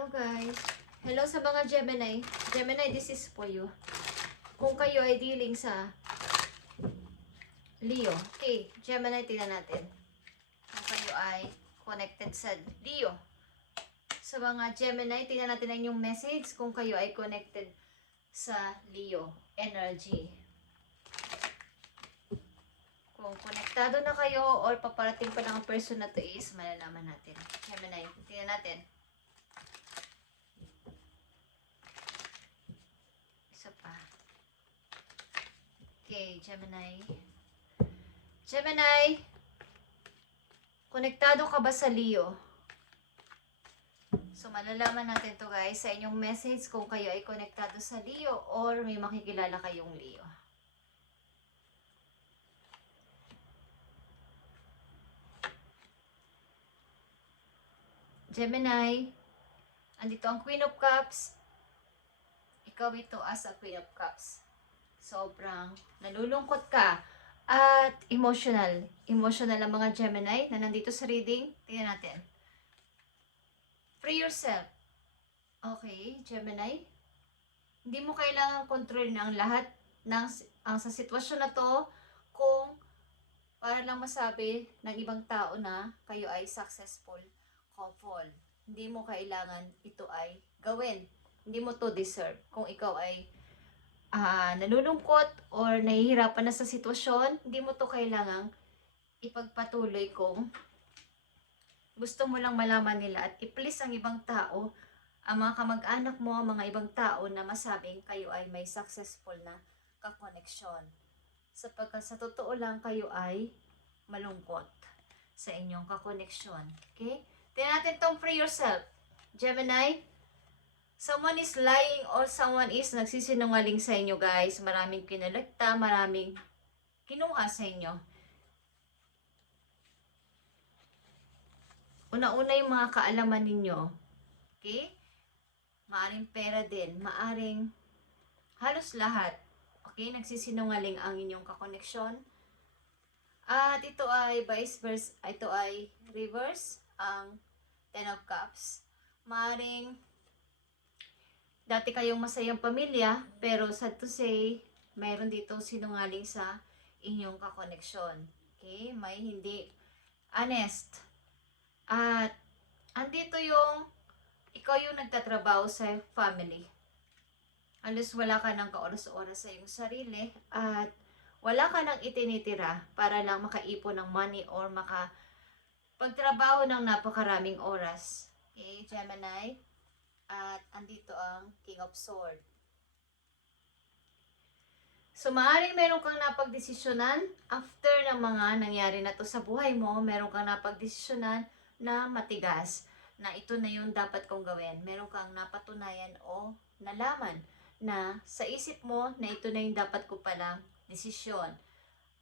Hello guys. Hello sa mga Gemini. Gemini, this is for you. Kung kayo ay dealing sa Leo. Okay, Gemini, tingnan natin. Kung kayo ay connected sa Leo. Sa mga Gemini, tingnan natin ang inyong message kung kayo ay connected sa Leo energy. Kung konektado na kayo or paparating pa lang ang person na to is, malalaman natin. Gemini, tingnan natin. Isa pa. Okay, Gemini. Gemini, konektado ka ba sa Leo? So, malalaman natin to guys sa inyong message kung kayo ay konektado sa Leo or may makikilala kayong Leo. Gemini, andito ang Queen of Cups. Ikaw ito as a Queen of Cups. Sobrang nalulungkot ka at emotional. Emotional ang mga Gemini na nandito sa reading. Tingnan natin. Free yourself. Okay, Gemini. Hindi mo kailangan kontrolin ang lahat ang sa sitwasyon na to kung para lang masabi ng ibang tao na kayo ay successful couple. Hindi mo kailangan ito ay gawin. Hindi mo to deserve. Kung ikaw ay nalulungkot or nahihirapan na sa sitwasyon, hindi mo to kailangang ipagpatuloy kung gusto mo lang malaman nila at i-please ang ibang tao, ang mga kamag-anak mo, mga ibang tao na masabing kayo ay may successful na kakoneksyon. Sapagkat sa totoo lang kayo ay malungkot sa inyong kakoneksyon. Okay? Tingnan natin tong free yourself. Gemini, someone is lying or someone is nagsisinungaling sa inyo guys. Maraming kinalagta, maraming kinuha sa inyo. Una-una yung mga kaalaman ninyo. Okay? Maaring pera din. Maaring halos lahat. Okay? Nagsisinungaling ang inyong kakoneksyon. At ito ay vice versa. Ito ay reverse. Ang Ten of Cups. Maaring dati kayong masayang pamilya, pero sad to say, mayroon dito sinungaling sa inyong kakoneksyon. Okay? May hindi honest. At andito yung ikaw yung nagtatrabaho sa family. Halos wala ka ng kaoras-oras sa iyong sarili at wala ka nang itinitira para lang makaipon ng money or pagtrabaho ng napakaraming oras. Okay, Gemini. At andito ang King of Swords. So, maaaring meron kang napagdesisyonan after ng mga nangyari na to sa buhay mo, meron kang napagdesisyonan na matigas, na ito na yung dapat kong gawin. Meron kang napatunayan o nalaman na sa isip mo na ito na yung dapat ko palang desisyon.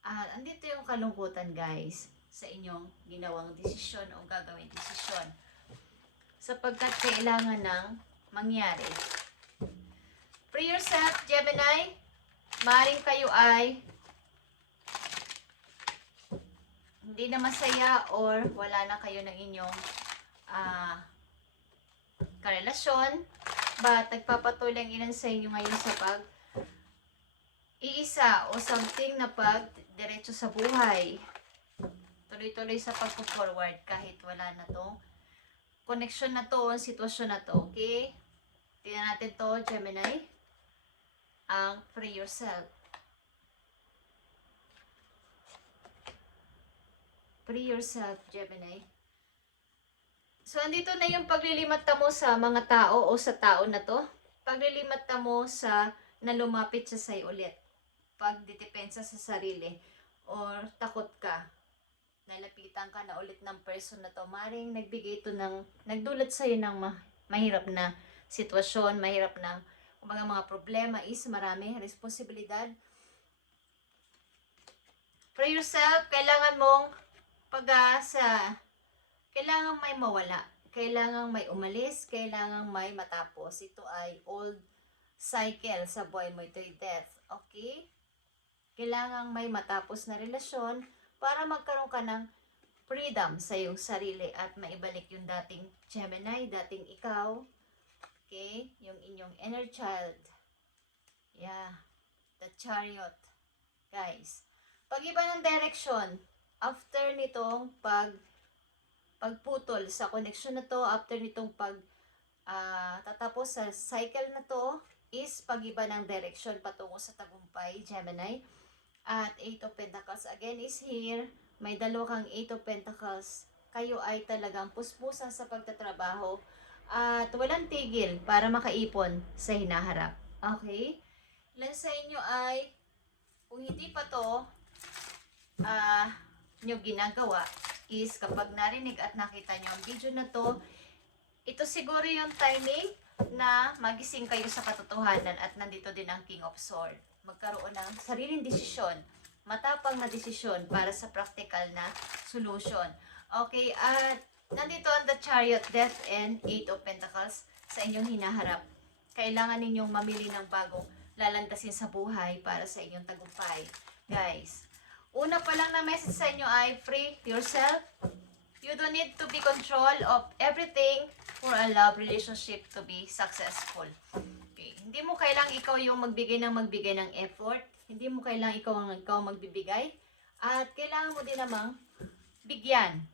At andito yung kalungkutan guys sa inyong ginawang desisyon o gagawin desisyon. Sapagkat kailangan ng mangyari. Free yourself, Gemini. Maring kayo ay hindi na masaya or wala na kayo ng inyong karelasyon. But nagpapatuloy ang ilan sa inyo ngayon sa iisa o something na diretso sa buhay. Tuloy-tuloy sa pagpo-forward kahit wala na tong connection na to, sitwasyon na to, okay? Tingnan natin to, Gemini. Ang free yourself. Free yourself, Gemini. So, andito na yung paglilimata mo sa mga tao o sa tao na to. Paglilimata mo sa na lumapit siya sa'yo ulit. Pagdidepensa sa sarili. Or takot ka. Nalapitan ka na ulit ng person na to. Maring nagbigay ito nagdulot sa'yo ng mahirap na sitwasyon, mahirap na mga problema is marami, responsibilidad. For yourself, kailangan mong pag-asa. Kailangan may mawala. Kailangan may umalis. Kailangan may matapos. Ito ay old cycle sa buhay mo. Ito ay death. Okay? Kailangan may matapos na relasyon para magkaroon ka ng freedom sa iyong sarili at maibalik yung dating Gemini, dating ikaw, Okay? Yung inyong inner child. Yeah. The Chariot. Guys. Pag-iba ng direction, after nitong pagputol sa connection na to, after nitong tatapos sa cycle na to, is pag-iba ng direction patungo sa tagumpay, Gemini. At 8 of Pentacles again is here. May dalawa kang 8 of Pentacles. Kayo ay talagang puspusan sa pagtatrabaho at walang tigil para makaipon sa hinaharap. Okay? Ilan sa inyo ay, kung hindi pa to nyo ginagawa, is kapag narinig at nakita nyo ang video na to, ito siguro yung timing na magising kayo sa katotohanan at nandito din ang King of Swords. Magkaroon ng sariling desisyon, matapang na desisyon para sa practical na solution. Okay, at nandito ang the Chariot, Death, and 8 of Pentacles sa inyong hinaharap. Kailangan ninyong mamili ng bagong lalantasin sa buhay para sa inyong tagumpay. Guys, una pa lang na message sa inyo ay free yourself. You don't need to be control of everything for a love relationship to be successful. Okay. Hindi mo kailangang ikaw yung magbigay ng effort. Hindi mo kailangang ikaw magbibigay. At kailangan mo din namang bigyan.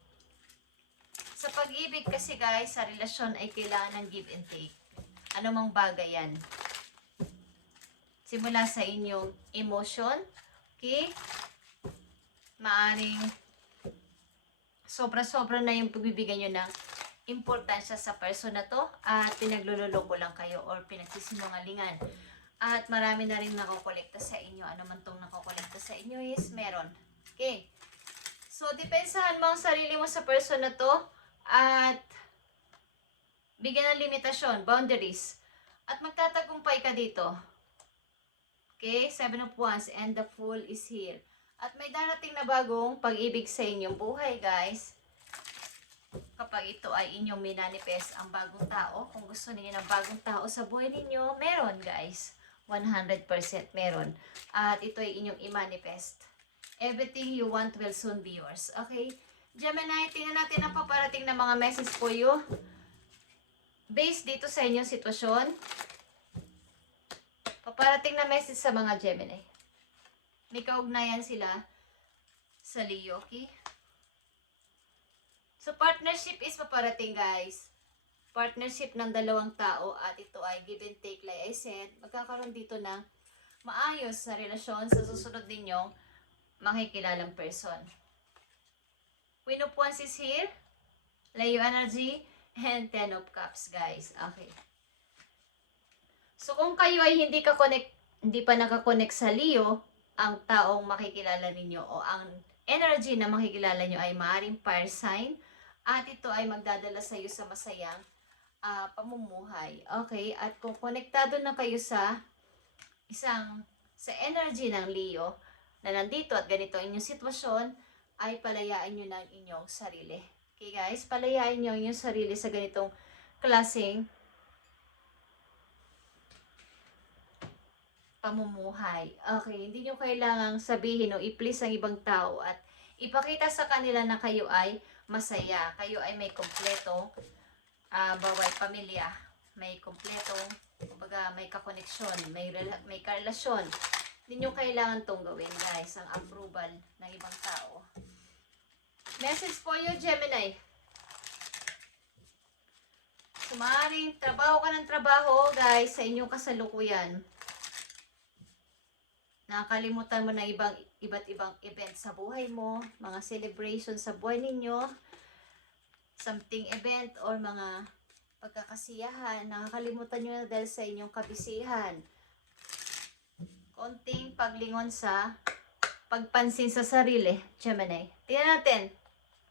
Sa pag-ibig kasi guys, sa relasyon ay kailangan ng give and take. Ano mang bagay yan. Simula sa inyong emotion. Okay? Maaring sobra-sobra na yung pagbibigay nyo ng importansya sa person na to at pinaglululoko lang kayo or pinagsisinungalingan. At marami na rin nakokolekta sa inyo. Ano man tong nakokolekta sa inyo is meron. Okay. So, depensahan mo ang sarili mo sa person na to at bigyan ng limitasyon, boundaries. At magtatagumpay ka dito. Okay, 7 of Wands and the Fool is here. At may darating na bagong pag-ibig sa inyong buhay, guys. Kapag ito ay inyong minanifest ang bagong tao, kung gusto niyo ng bagong tao sa buhay ninyo, meron, guys. 100% meron. At ito ay inyong i-manifest. Everything you want will soon be yours. Okay? Gemini, tingnan natin ang paparating na mga message for you. Based dito sa inyong sitwasyon, paparating na message sa mga Gemini. May kaugnayan sila sa Leo, okay? So, partnership is paparating, guys. Partnership ng dalawang tao at ito ay give and take, like I said. Magkakaroon dito ng maayos na relasyon sa susunod ninyong makikilalang person. Queen of Wands is here. Leo energy and 10 of Cups, guys. Okay. So, kung kayo ay hindi pa nakakonect sa Leo, ang taong makikilala ninyo o ang energy na makikilala nyo ay maaaring fire sign at ito ay magdadala sa iyo sa masayang pamumuhay. Okay? At kung konektado na kayo sa energy ng Leo na nandito at ganito ang inyong sitwasyon, ay palayain nyo ng inyong sarili. Okay guys? Palayain nyo inyong sarili sa ganitong klaseng pamumuhay. Okay, hindi nyo kailangang sabihin o i-please ang ibang tao at ipakita sa kanila na kayo ay masaya. Kayo ay may kompletong bawal pamilya. May kompletong, kumbaga may kakoneksyon, may karelasyon. Hindi nyo kailangan tong gawin, guys, ang approval ng ibang tao. Message for you, Gemini. Sumaring trabaho ka ng trabaho, guys, sa inyong kasalukuyan. Nakakalimutan mo na iba't ibang event sa buhay mo, mga celebration sa buhay ninyo, something event or mga pagkakasiyahan, nakakalimutan nyo na dahil sa inyong kabisihan. Konting paglingon sa pagpansin sa sarili, Gemini. Tingnan natin,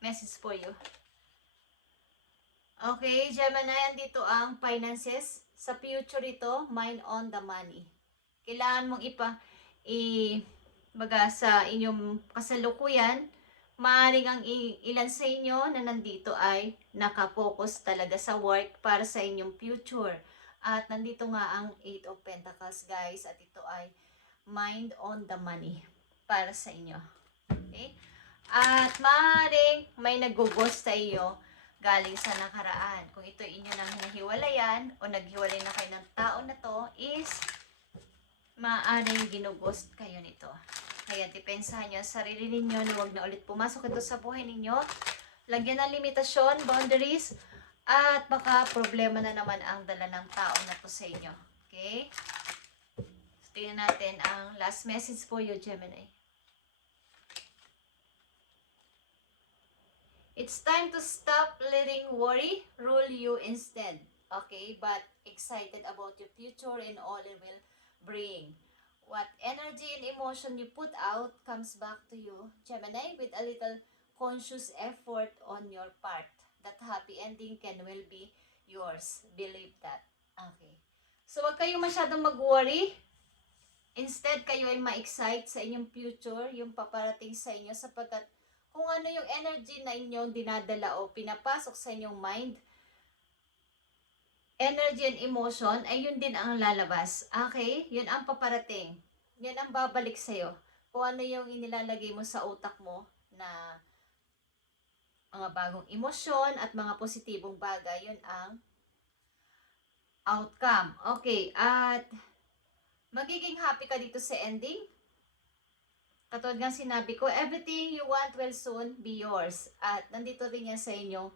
message for you. Okay, Gemini, andito ang finances. Sa future ito, mind on the money. Kailangan mong baga sa inyong kasalukuyan, maaaring ang ilan sa inyo na nandito ay nakapokus talaga sa work para sa inyong future. At nandito nga ang 8 of Pentacles, guys, at ito ay mind on the money para sa inyo. Okay? At maaaring may nag-ghost sa iyo galing sa nakaraan. Kung ito inyo nang hinahiwalayan, yan o naghiwalay na kayo ng tao na to is maaaring ginughost kayo nito. Kaya depensahan nyo sa sarili ninyo na huwag na ulit pumasok ito sa buhay ninyo. Lagyan ng limitasyon, boundaries, at baka problema na naman ang dala ng tao na to sa inyo. Okay? So, tingnan natin ang last message for you, Gemini. It's time to stop letting worry rule you instead. Okay? But excited about your future and all it will bring. What energy and emotion you put out comes back to you, Gemini, with a little conscious effort on your part. That happy ending can will be yours. Believe that. Okay. So, wag kayong masyadong mag-worry. Instead, kayo ay ma-excite sa inyong future, yung paparating sa inyo, sapagkat kung ano yung energy na inyong dinadala o pinapasok sa inyong mind, energy and emotion, ay yun din ang lalabas. Okay? Yun ang paparating. Yun ang babalik sa'yo. Kung ano yung inilalagay mo sa utak mo na mga bagong emosyon at mga positibong bagay, yun ang outcome. Okay, at magiging happy ka dito sa ending. Katulad ng sinabi ko, everything you want will soon be yours. At nandito rin yan sa inyong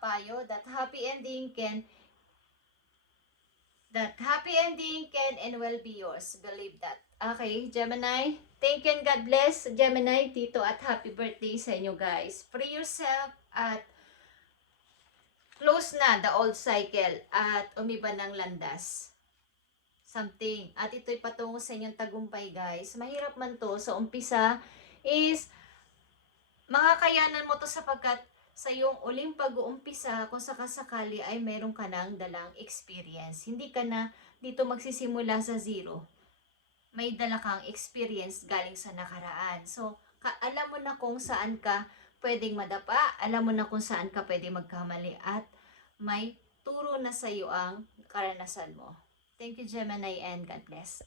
payo that happy ending can and will be yours. Believe that. Okay, Gemini. Thank you and God bless, Gemini, Tito, at happy birthday sa inyo guys. Free yourself at close na the old cycle at umiba ng landas. Something. At ito'y patungo sa inyong tagumpay guys. Mahirap man to sa umpisa is makakayanan mo to sapagkat sa iyong uling pag-uumpisa, kung sakasakali ay meron ka ng dalang experience. Hindi ka na dito magsisimula sa zero. May dala kang experience galing sa nakaraan. So, alam mo na kung saan ka pwedeng madapa, alam mo na kung saan ka pwedeng magkamali, at may turo na sa iyo ang karanasan mo. Thank you, Gemini, and God bless.